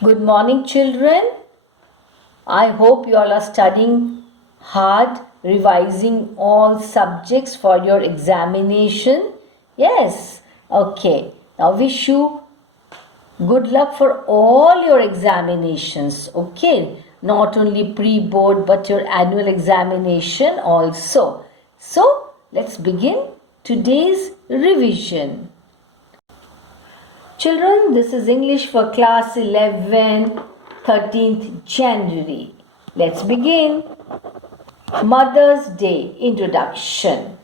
Good morning, children. I hope you all are studying hard, revising all subjects for your examination. Yes, okay. Now, wish you good luck for all your examinations. Okay, not only pre board but your annual examination also. So, let's begin today's revision. Children, this is English for class 11, 13th January. Let's begin. Mother's Day Introduction.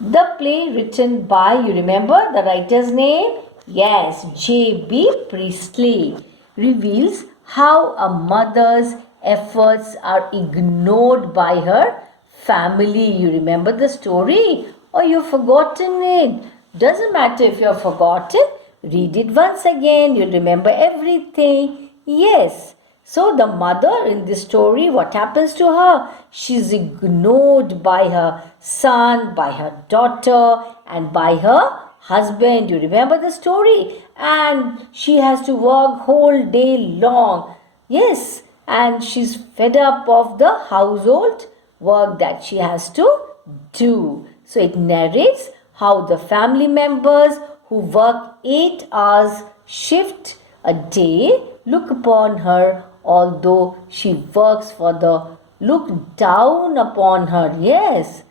The play written by, you remember the writer's name? Yes, J.B. Priestley, reveals how a mother's efforts are ignored by her family. You remember the story or you've forgotten it? Doesn't matter if you've forgotten. Read it once again. You'll remember everything. Yes. So the mother in this story, what happens to her? She's ignored by her son, by her daughter, and by her husband. You remember the story? And she has to work whole day long. Yes, and she's fed up of the household work that she has to do. So it narrates how the family members who work 8 hours shift a day look upon her, although she works for the look down upon her. Yes,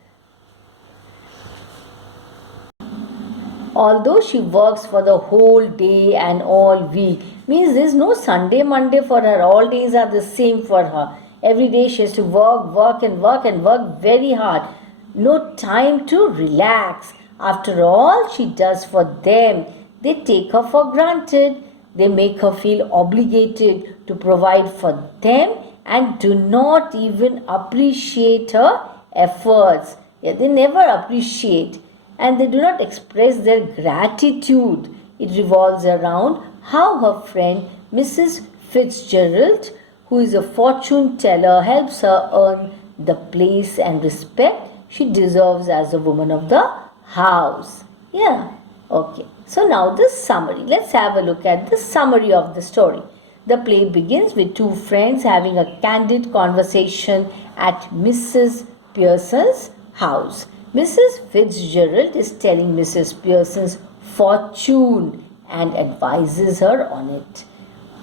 although she works for the whole day and all week, means there's no Sunday Monday for her. All days are the same for her. Every day she has to work very hard. No time to relax. After all she does for them, they take her for granted. They make her feel obligated to provide for them and do not even appreciate her efforts. Yeah, they never appreciate and they do not express their gratitude. It revolves around how her friend Mrs. Fitzgerald, who is a fortune teller, helps her earn the place and respect she deserves as a woman of the house. Yeah, okay. So now the summary. Let's have a look at the summary of the story. The play begins with two friends having a candid conversation at Mrs. Pearson's house. Mrs. Fitzgerald is telling Mrs. Pearson's fortune and advises her on it.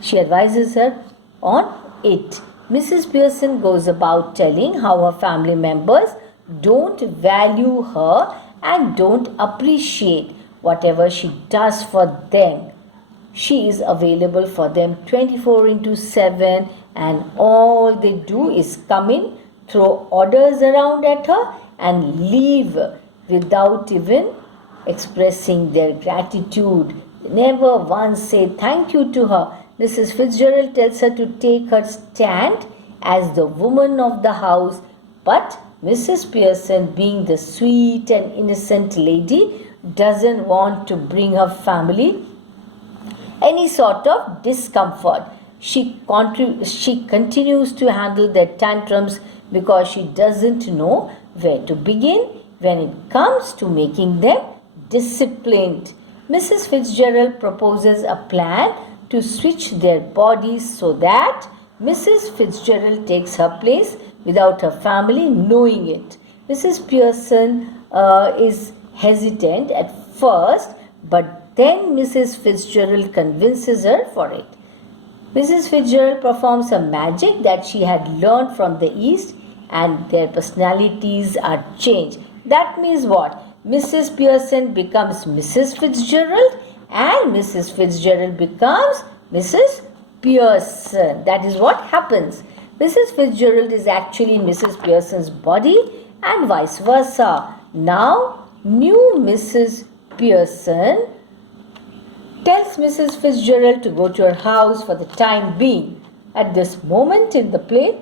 She advises her on it. Mrs. Pearson goes about telling how her family members don't value her and don't appreciate whatever she does for them. She is available for them 24 into 7 and all they do is come in, throw orders around at her and leave without even expressing their gratitude. They never once say thank you to her. Mrs. Fitzgerald tells her to take her stand as the woman of the house, but Mrs. Pearson, being the sweet and innocent lady, doesn't want to bring her family any sort of discomfort. She continues to handle their tantrums because she doesn't know where to begin when it comes to making them disciplined. Mrs. Fitzgerald proposes a plan to switch their bodies so that Mrs. Fitzgerald takes her place without her family knowing it. Mrs. Pearson is hesitant at first, but then Mrs. Fitzgerald convinces her for it. Mrs. Fitzgerald performs a magic that she had learned from the East and their personalities are changed. That means what? Mrs. Pearson becomes Mrs. Fitzgerald and Mrs. Fitzgerald becomes Mrs. Pearson. That is what happens. Mrs. Fitzgerald is actually Mrs. Pearson's body and vice versa. Now, new Mrs. Pearson tells Mrs. Fitzgerald to go to her house for the time being. At this moment in the play,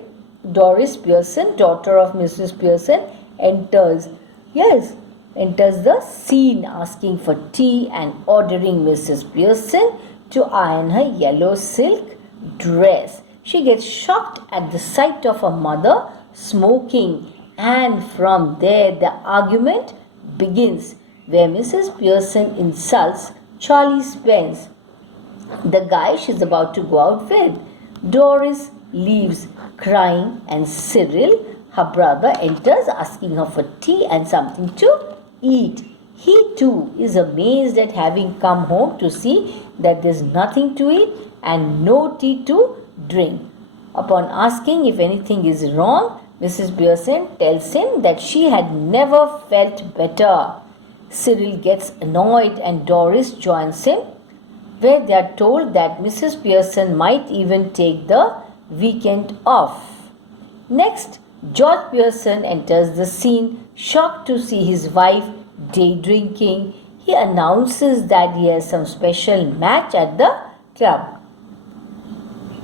Doris Pearson, daughter of Mrs. Pearson, enters. Yes, enters the scene asking for tea and ordering Mrs. Pearson to iron her yellow silk dress. She gets shocked at the sight of her mother smoking, and from there the argument begins, where Mrs. Pearson insults Charlie Spence the guy she's about to go out with. Doris leaves crying, and Cyril, her brother, enters asking her for tea and something to eat. He too is amazed at having come home to see that there's nothing to eat and no tea to drink. Upon asking if anything is wrong, Mrs. Pearson tells him that she had never felt better. Cyril gets annoyed and Doris joins him, where they are told that Mrs. Pearson might even take the weekend off. Next, George Pearson enters the scene, shocked to see his wife day drinking. He announces that he has some special match at the club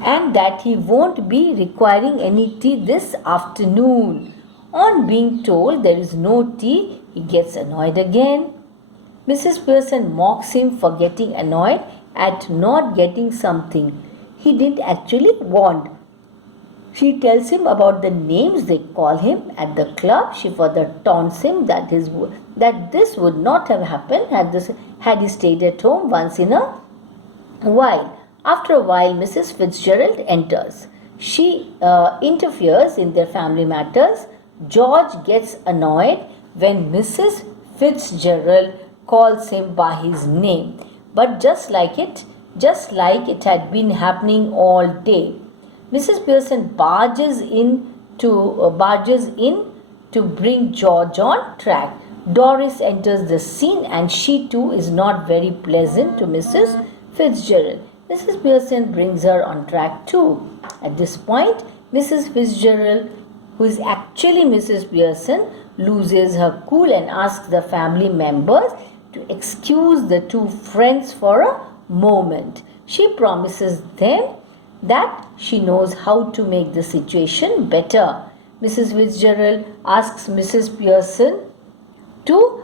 and that he won't be requiring any tea this afternoon. On being told there is no tea, he gets annoyed again. Mrs. Pearson mocks him for getting annoyed at not getting something he didn't actually want. She tells him about the names they call him at the club. She further taunts him that this would not have happened had he stayed at home once in a while. After a while, Mrs. Fitzgerald enters. She interferes in their family matters. George gets annoyed when Mrs. Fitzgerald calls him by his name, but just like it had been happening all day. Mrs. Pearson barges in to bring George on track. Doris enters the scene and she too is not very pleasant to Mrs. Fitzgerald. Mrs. Pearson brings her on track too. At this point, Mrs. Fitzgerald, who is actually Mrs. Pearson, loses her cool and asks the family members to excuse the two friends for a moment. She promises them that she knows how to make the situation better. Mrs. Fitzgerald asks Mrs. Pearson to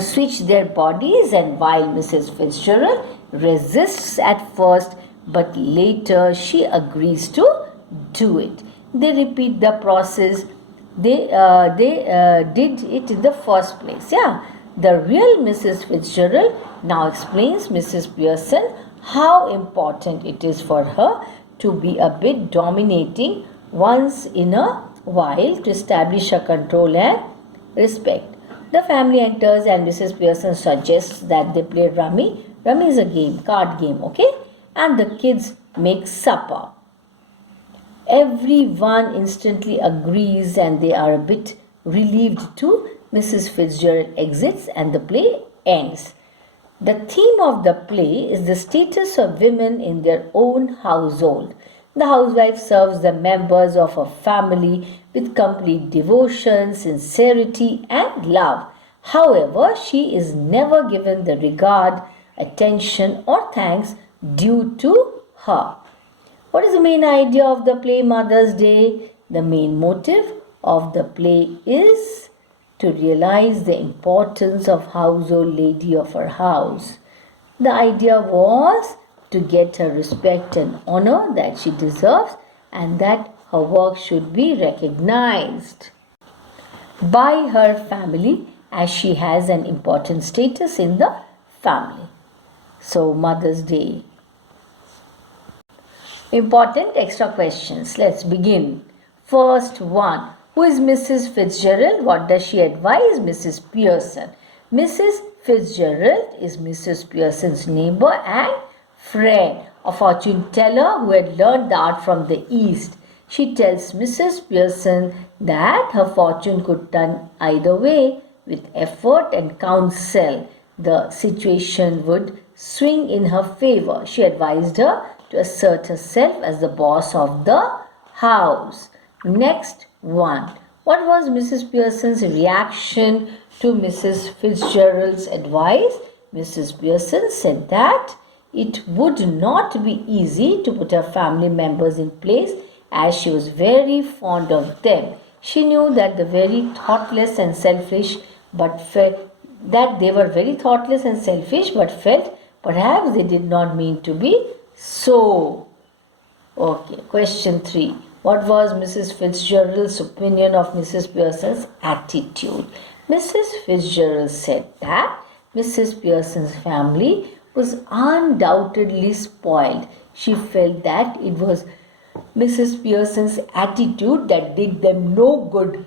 switch their bodies, and while Mrs. Fitzgerald resists at first, but later she agrees to do it. They repeat the process they did it in the first place. Yeah, the real Mrs. Fitzgerald now explains Mrs. Pearson how important it is for her to be a bit dominating once in a while to establish her control and respect. The family enters and Mrs. Pearson suggests that they play rummy. Rummy is a game, card game, okay? And the kids make supper. Everyone instantly agrees and they are a bit relieved too. Mrs. Fitzgerald exits and the play ends. The theme of the play is the status of women in their own household. The housewife serves the members of her family with complete devotion, sincerity, and love. However, she is never given the regard, attention, or thanks due to her. What is the main idea of the play Mother's Day? The main motive of the play is to realize the importance of household lady of her house. The idea was to get her respect and honor that she deserves and that her work should be recognized by her family as she has an important status in the family. So, Mother's Day. Important extra questions. Let's begin. First one. Who is Mrs. Fitzgerald? What does she advise Mrs. Pearson? Mrs. Fitzgerald is Mrs. Pearson's neighbor and friend, a fortune teller who had learned the art from the East. She tells Mrs. Pearson that her fortune could turn either way. With effort and counsel, the situation would swing in her favor. She advised her to assert herself as the boss of the house. Next one. What was Mrs. Pearson's reaction to Mrs. Fitzgerald's advice? Mrs. Pearson said that it would not be easy to put her family members in place as she was very fond of them. She knew that they were very thoughtless and selfish, but felt perhaps they did not mean to be so. Okay, question 3. What was Mrs. Fitzgerald's opinion of Mrs. Pearson's attitude? Mrs. Fitzgerald said that Mrs. Pearson's family was undoubtedly spoiled. She felt that it was Mrs. Pearson's attitude that did them no good,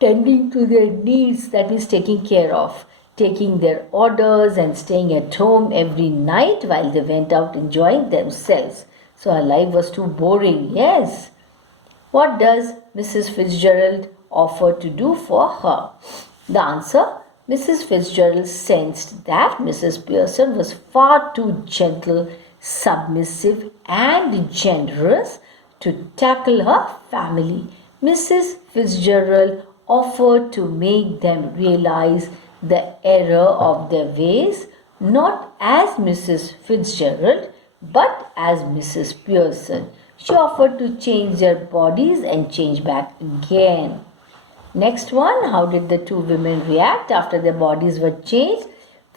tending to their needs, that is, taking care of, taking their orders and staying at home every night while they went out enjoying themselves. So her life was too boring, yes. What does Mrs. Fitzgerald offer to do for her? The answer, Mrs. Fitzgerald sensed that Mrs. Pearson was far too gentle, submissive, and generous to tackle her family. Mrs. Fitzgerald offered to make them realize the error of their ways, not as Mrs. Fitzgerald, but as Mrs. Pearson. She offered to change their bodies and change back again. Next one, how did the two women react after their bodies were changed?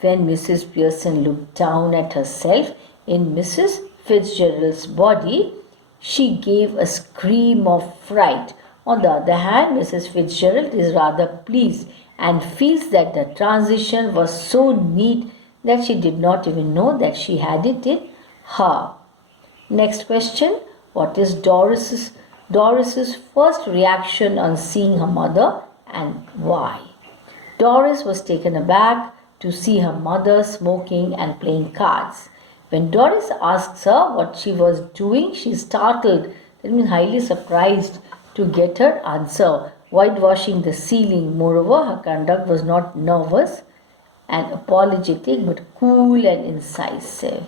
When Mrs. Pearson looked down at herself in Mrs. Fitzgerald's body, she gave a scream of fright. On the other hand, Mrs. Fitzgerald is rather pleased and feels that the transition was so neat that she did not even know that she had it in her. Next question, what is Doris's first reaction on seeing her mother and why? Doris was taken aback to see her mother smoking and playing cards. When Doris asks her what she was doing, she is startled, that means highly surprised, to get her answer, whitewashing the ceiling. Moreover, her conduct was not nervous and apologetic but cool and incisive.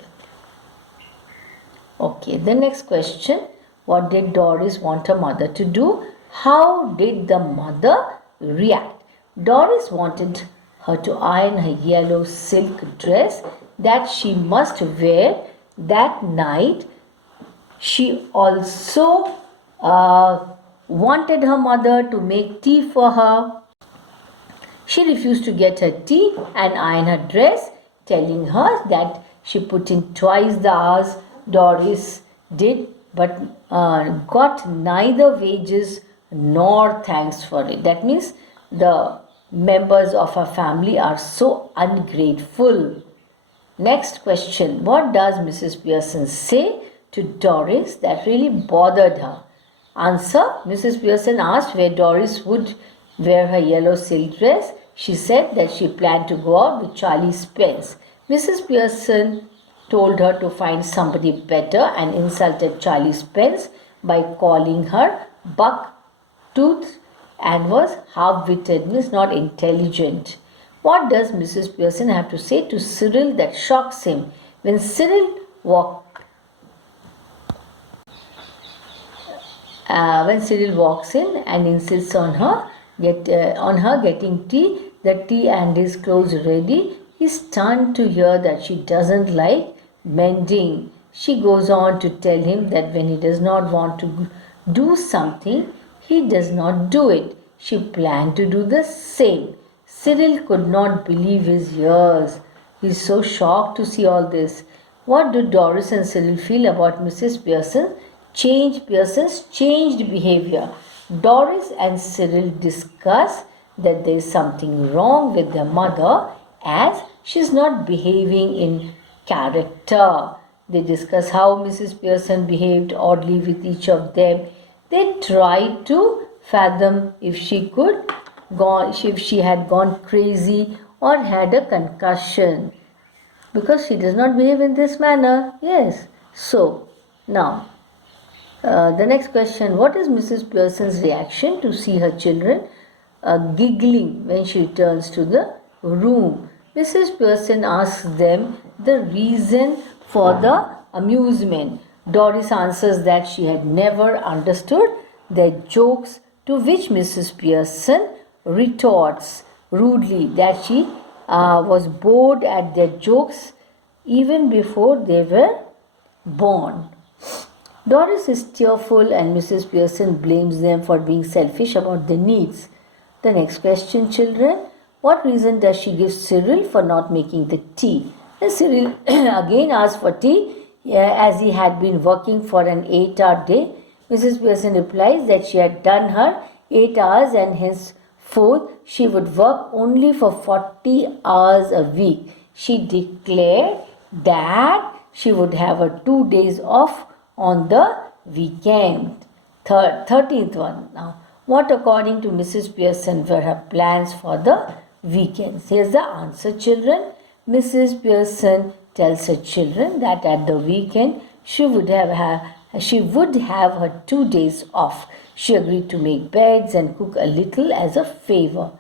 Okay, the next question, what did Doris want her mother to do? How did the mother react? Doris wanted her to iron her yellow silk dress that she must wear that night. She also wanted her mother to make tea for her. She refused to get her tea and iron her dress, telling her that she put in twice the hours Doris did, but got neither wages nor thanks for it. That means the members of her family are so ungrateful. Next question, what does Mrs. Pearson say to Doris that really bothered her? Answer, Mrs. Pearson asked where Doris would wear her yellow silk dress. She said that she planned to go out with Charlie Spence. Mrs. Pearson told her to find somebody better and insulted Charlie Spence by calling her buck-toothed and was half-witted, means not intelligent. What does Mrs. Pearson have to say to Cyril that shocks him? When Cyril walks in and insists on her getting tea, the tea and his clothes ready, he is stunned to hear that she doesn't like mending. She goes on to tell him that when he does not want to do something, he does not do it. She planned to do the same. Cyril could not believe his ears. He is so shocked to see all this. What do Doris and Cyril feel about Mrs. Pearson's changed behavior? Doris and Cyril discuss that there is something wrong with their mother as she is not behaving in character. They discuss how Mrs. Pearson behaved oddly with each of them. They tried to fathom if she had gone crazy or had a concussion, because she does not behave in this manner. Yes. So now the next question, what is Mrs. Pearson's reaction to see her children giggling when she returns to the room? Mrs. Pearson asks them the reason for the amusement. Doris answers that she had never understood their jokes, to which Mrs. Pearson retorts rudely that she was bored at their jokes even before they were born. Doris is tearful and Mrs. Pearson blames them for being selfish about their needs. The next question, children. What reason does she give Cyril for not making the tea? And Cyril again asks for tea as he had been working for an 8-hour day. Mrs. Pearson replies that she had done her 8 hours and henceforth she would work only for 40 hours a week. She declared that she would have her 2 days off on the weekend. 13th one now. What, according to Mrs. Pearson, were her plans for the weekends? Here's the answer, children. Mrs. Pearson tells her children that at the weekend she would have her 2 days off. She agreed to make beds and cook a little as a favor,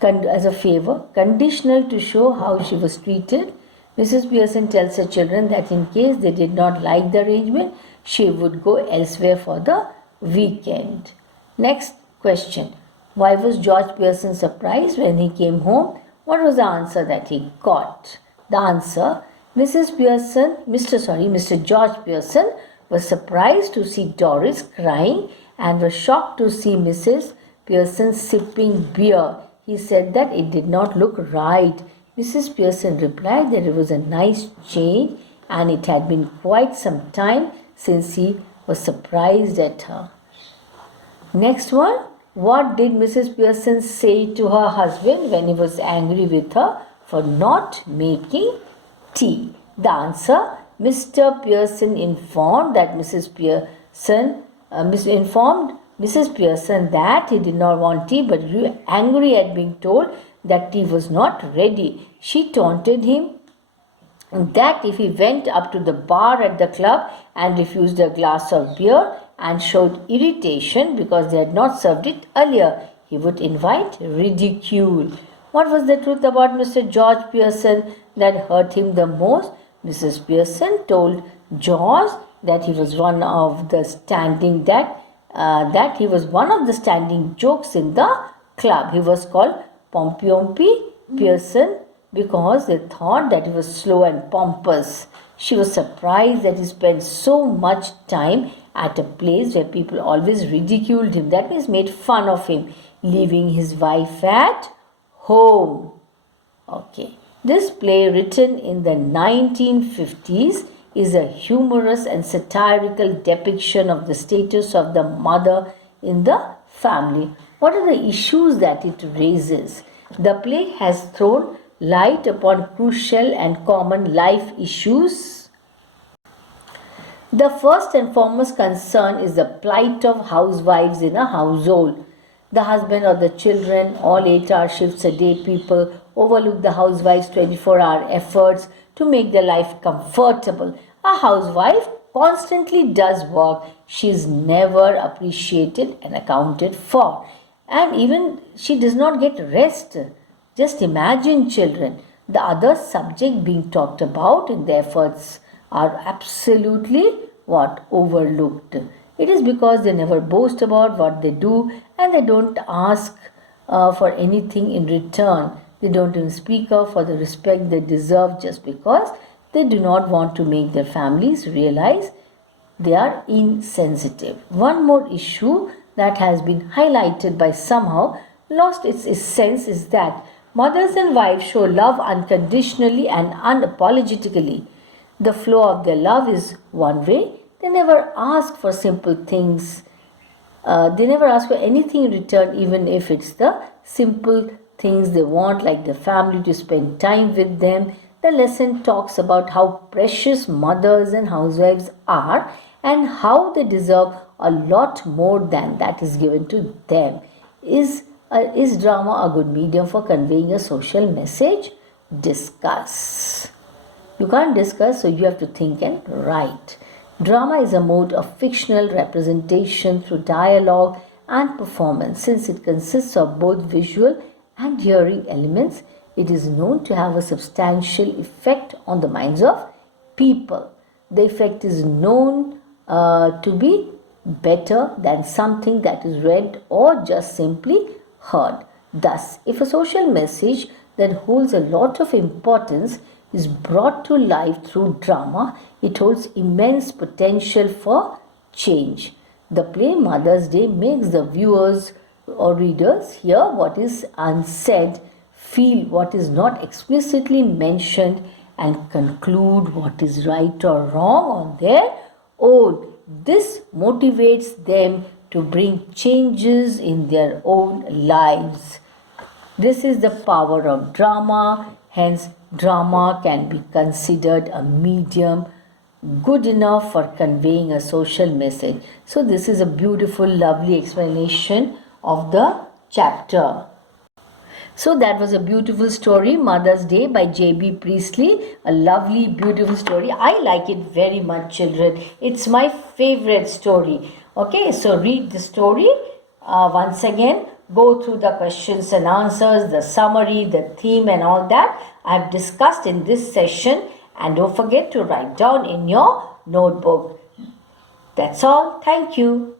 conditional to show how she was treated. Mrs. Pearson tells her children that in case they did not like the arrangement, she would go elsewhere for the weekend. Next question. Why was George Pearson surprised when he came home? What was the answer that he got? The answer, Mr. George Pearson was surprised to see Doris crying and was shocked to see Mrs. Pearson sipping beer. He said that it did not look right. Mrs. Pearson replied that it was a nice change and it had been quite some time since he was surprised at her. Next one. What did Mrs. Pearson say to her husband when he was angry with her for not making tea? The answer, Mr. Pearson informed Mrs. Pearson that he did not want tea, but grew angry at being told that tea was not ready. She taunted him that if he went up to the bar at the club and refused a glass of beer and showed irritation because they had not served it earlier, he would invite ridicule. What was the truth about Mr. George Pearson that hurt him the most? Mrs. Pearson told George that he was one of the standing jokes in the club. He was called Pompey Pearson because they thought that he was slow and pompous. She was surprised that he spent so much time at a place where people always ridiculed him, that means made fun of him, leaving his wife at home. Okay. This play, written in the 1950s, is a humorous and satirical depiction of the status of the mother in the family. What are the issues that it raises? The play has thrown light upon crucial and common life issues. The first and foremost concern is the plight of housewives in a household. The husband or the children, all 8-hour shifts a day, people overlook the housewife's 24-hour efforts to make their life comfortable. A housewife constantly does work. She is never appreciated and accounted for. And even she does not get rest. Just imagine, children, the other subject being talked about in the efforts are absolutely overlooked. It is because they never boast about what they do and they don't ask for anything in return. They don't even speak up for the respect they deserve just because they do not want to make their families realize they are insensitive. One more issue that has been highlighted by somehow lost its essence is that mothers and wives show love unconditionally and unapologetically. The flow of their love is one way. They never ask for simple things. They never ask for anything in return, even if it's the simple things they want, like the family to spend time with them. The lesson talks about how precious mothers and housewives are and how they deserve a lot more than that is given to them. Is drama a good medium for conveying a social message? Discuss. You can't discuss, so you have to think and write. Drama is a mode of fictional representation through dialogue and performance. Since it consists of both visual and hearing elements, it is known to have a substantial effect on the minds of people. The effect is known to be better than something that is read or just simply heard. Thus, if a social message that holds a lot of importance is brought to life through drama, it holds immense potential for change. The play Mother's Day makes the viewers or readers hear what is unsaid, feel what is not explicitly mentioned, and conclude what is right or wrong on their own. This motivates them to bring changes in their own lives. This is the power of drama. Hence, drama can be considered a medium good enough for conveying a social message. So, this is a beautiful, lovely explanation of the chapter. So that was a beautiful story, Mother's Day by J.B. Priestley. A lovely, beautiful story. I like it very much, children. It's my favorite story. Okay, so read the story once again. Go through the questions and answers, the summary, the theme, and all that I've discussed in this session. And don't forget to write down in your notebook. That's all. Thank you.